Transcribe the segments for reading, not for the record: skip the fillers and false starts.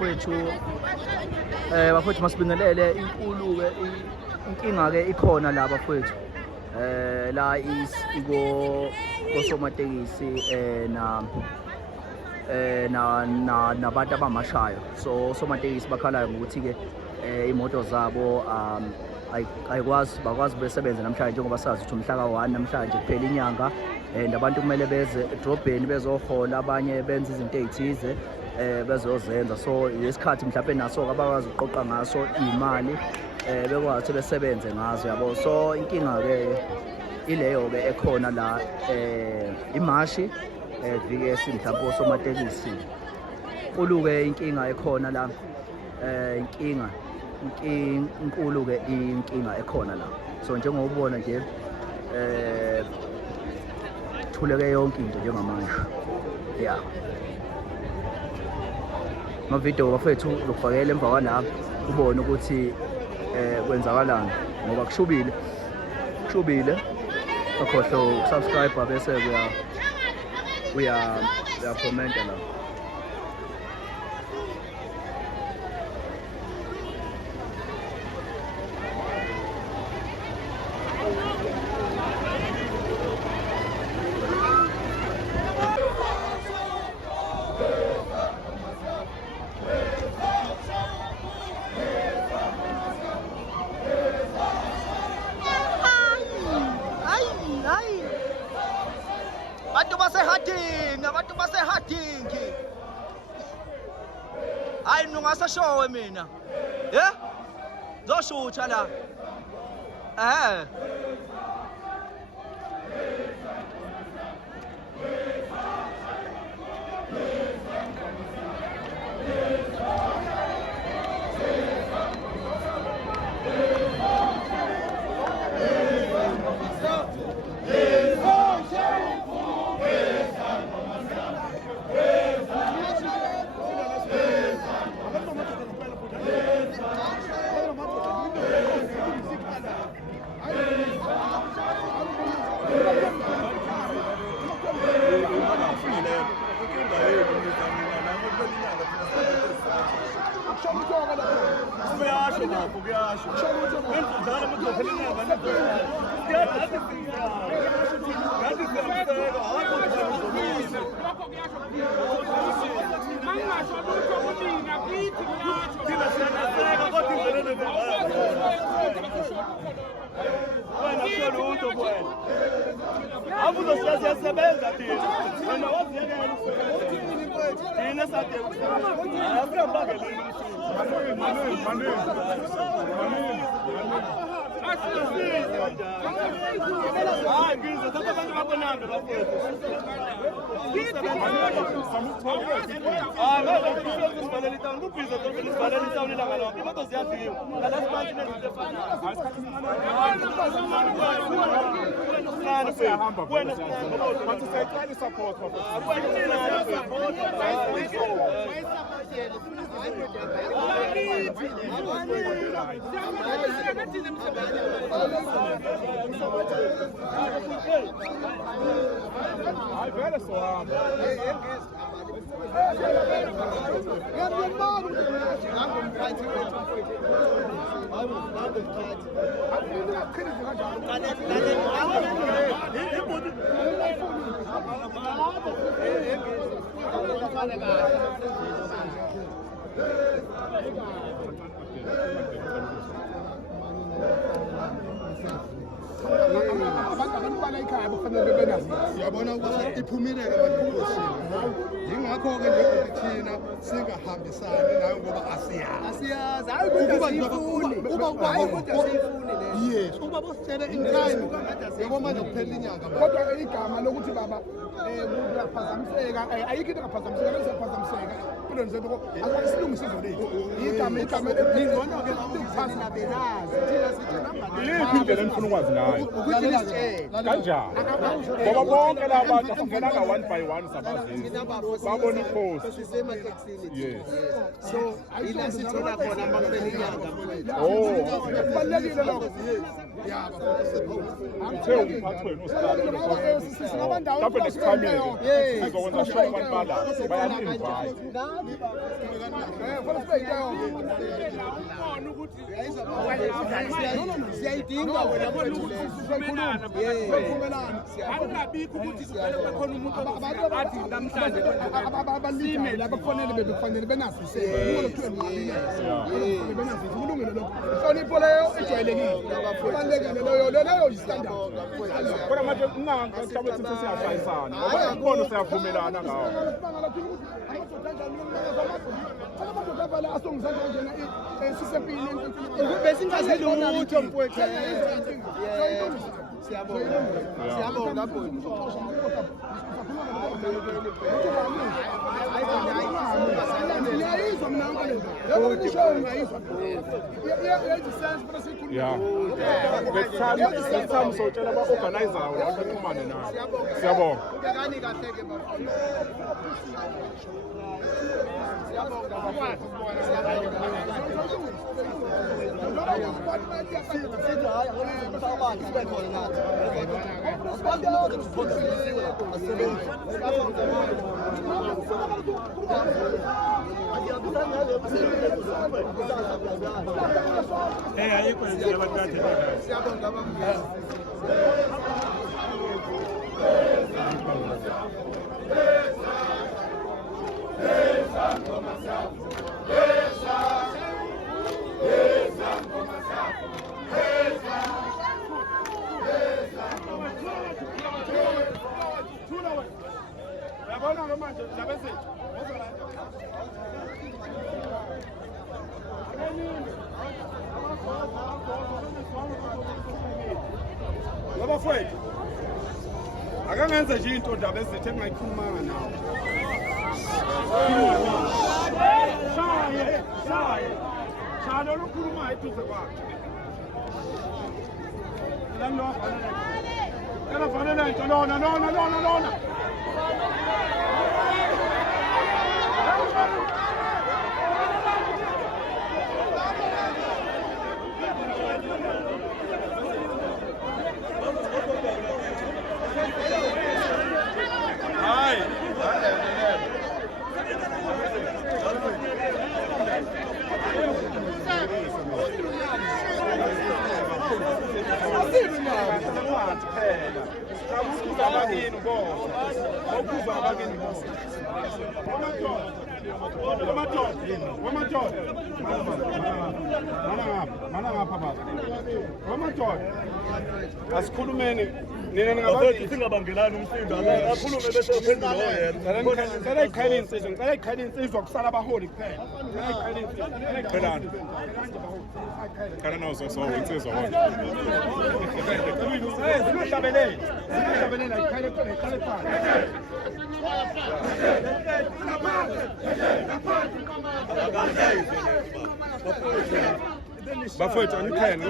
bafowethu bafowethu masibingelele inkulu-ke inkinga-ke ikhona la bafowethu la kosomatekisi nabantu abamashayo. So osomatekisi bakhalayo ngokuthi-ke imoto zabo bakwazi besebenze namhlanje, njengoba sazi ukuthi umhla ka-1 namhlanje kuphela inyanga and abantu kumele beze edrobheni bezohola, abanye benze izinto ey'thize bezozenza. So isikhathi mhlawumbe naso-ke abakwazi ukuqoqa ngaso iy'mali bekwazi ukuthi besebenze ngazo, yabo. So inkinga-ke ileyo-ke ekhona la imashi vikesi mhlawumbe osomatekisi nkulu-ke inkinga ekhona la inkulu-ke inkinga ekhona la. So njengobona nje thuleke yonke into njengamanje, ya amavidiyo bafethu uzokufakela emva kwala ubone ukuthi kwenzakalani, ngoba kushubile akhohlwa ukusubscribe bese uya-commenta la. Abantu basehading hayi nungasashowe mina zoshutha la abantu balayikhaya kufanele benazi, siyabona ukuthi iphumile-ke manje inkosini. Yingakho-ke nje ukuthi thina singahambisani nayo ngoba asiyazi. Hayi yes, uma bositshele in time yabo manje kuphela inyanga. Kodwa igama lokuthi baba kuyaphazamiseka, ayikho into engaphazamiseka, kuyaphazamiseka. Phela nje lokho akusilungise izinto lethu. Igama lingcono-ke ukuphazamisa nabenazi. Thina sithi namba yiphi indlela enifuna ukwazi ngayo kanjani ngoba bonke la bantu bangena ka-1 by 1 sabazisi babona ipost. Yes. So ila sithola khona amaphela inyanga kubalulekile lokho. Uthe umphathweni mhlawumbe next time sizokwenza show abantu bala bayaninvite siyayidinga wena angabikho ukuthi khona umuntu athi namhlanje abalimela abakufanele bekufanele benazo kulungile lokho inhlonipho leyo ejwayelekile kubalulekile leyo yistandard kodwa manje mhlawumbe sithi siyashayisana ngoba ngibona siyavumelana ngawo besingazeli lutho mfowethu siyabonga yeah next time sotshela aba-organizer abantu baxhumane nayo siyabonga Abafowethu akangenze nje into ndaba ezithi engingayikhulumanga nawo. Shaya lo khuluma eduze kwakhe. Kana fanele into lona. Asikhulumeni nina ningabathi singabangelani umsindo akakhulume bese uphendula ngicela ikhayela insizwa kusala abaholi kuphela. Phelani khana nawo so insizwa wona zingahlabeleli ikhayela phansi. Bafowethu anikhayela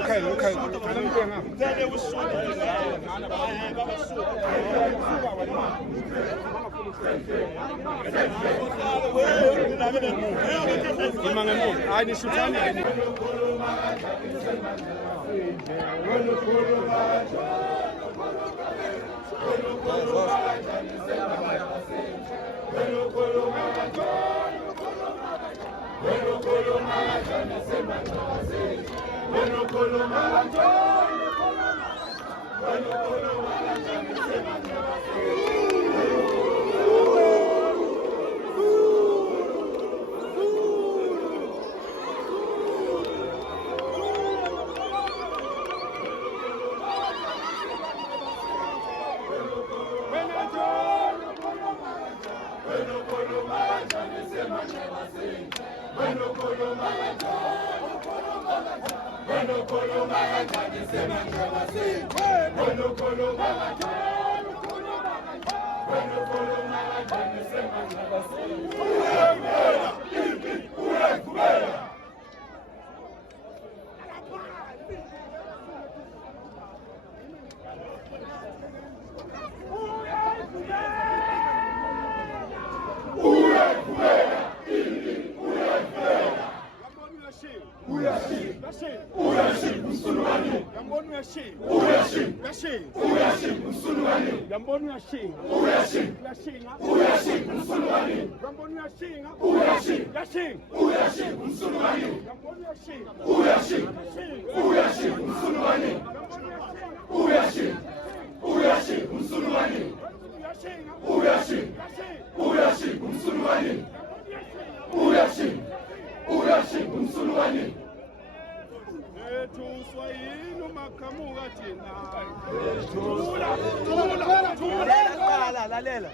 lalela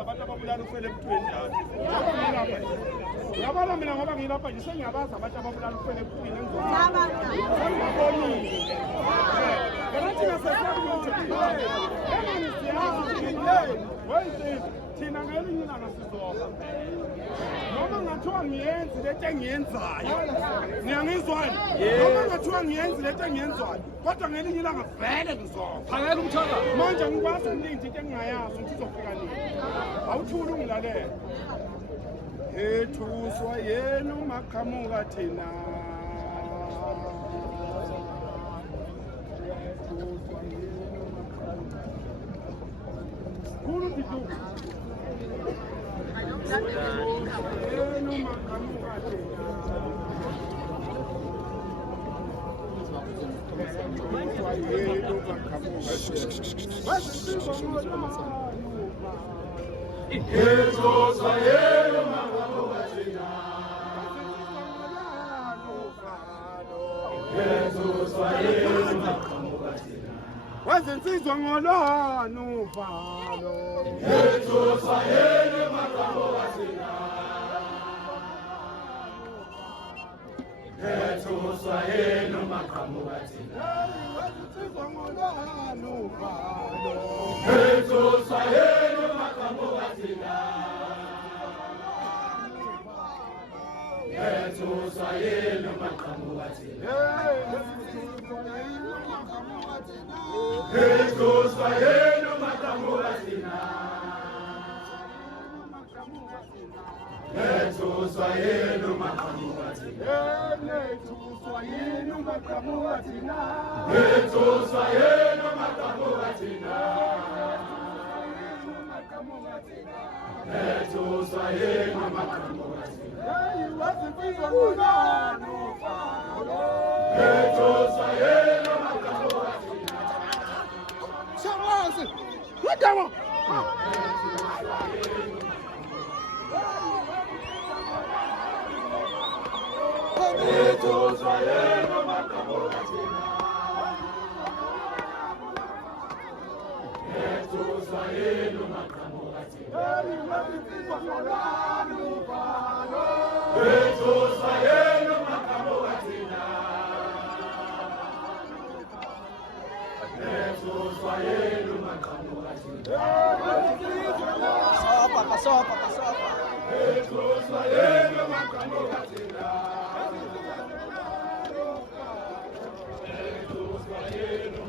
abantu ababulala ufele ebuthweni yabona mina ngoba ngilapha nje sengiyabazi abantu ababulala ufele ebuthweni thina ngelinye ilanga sizoba noma ngathiwa ngiyenzi lento engiyenzayo ngiyangizwani noma ngathiwa ngiyenzi lento engiyenzayo kodwa ngelinye ilanga vele ngizoba phakela umthaka manje ngikwazi ukulinda into engingayazi ukuthi izofika nini awuthuli ungilalela ethuswa yena umaqhamuka thina khulu ditu Wazinsizwa ngolwani uvalo ethuswa yena maqhamuka thina ethuswa yena maqhamuka thina wazinsizwa ngolwani uvalo ethuswa yena maqhamuka thina ethuswa yena maqhamuka thina ethuswa yena maqhamuka thina ethuswa yena maqhamuka thina ethuswa yena maqhamuka thina ethuswa yena maqhamuka thina ethuswa yena maqhamuka thina wazinsizwa ngolwani uvalo ethuswa yena maqhamuka thina Shamazi Wadama ethuswa yena maqhamuka thina ethuswa yena maqhamuka thina wazinsizwa ngolwani uvalo ethuswa yena maqhamuka thina ethuswa yena maqhamuka thina kasopa ethuswa yena maqhamuka thina ethuswa yena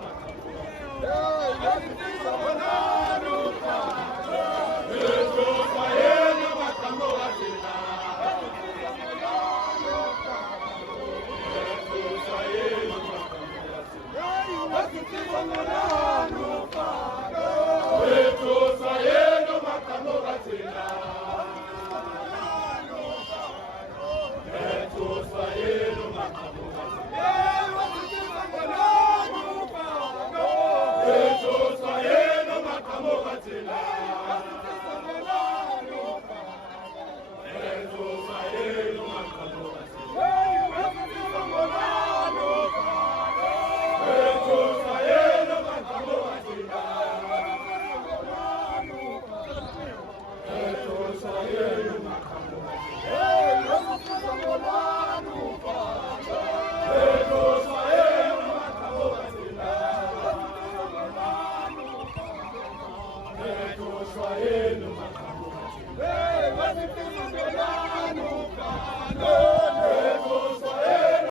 Hey,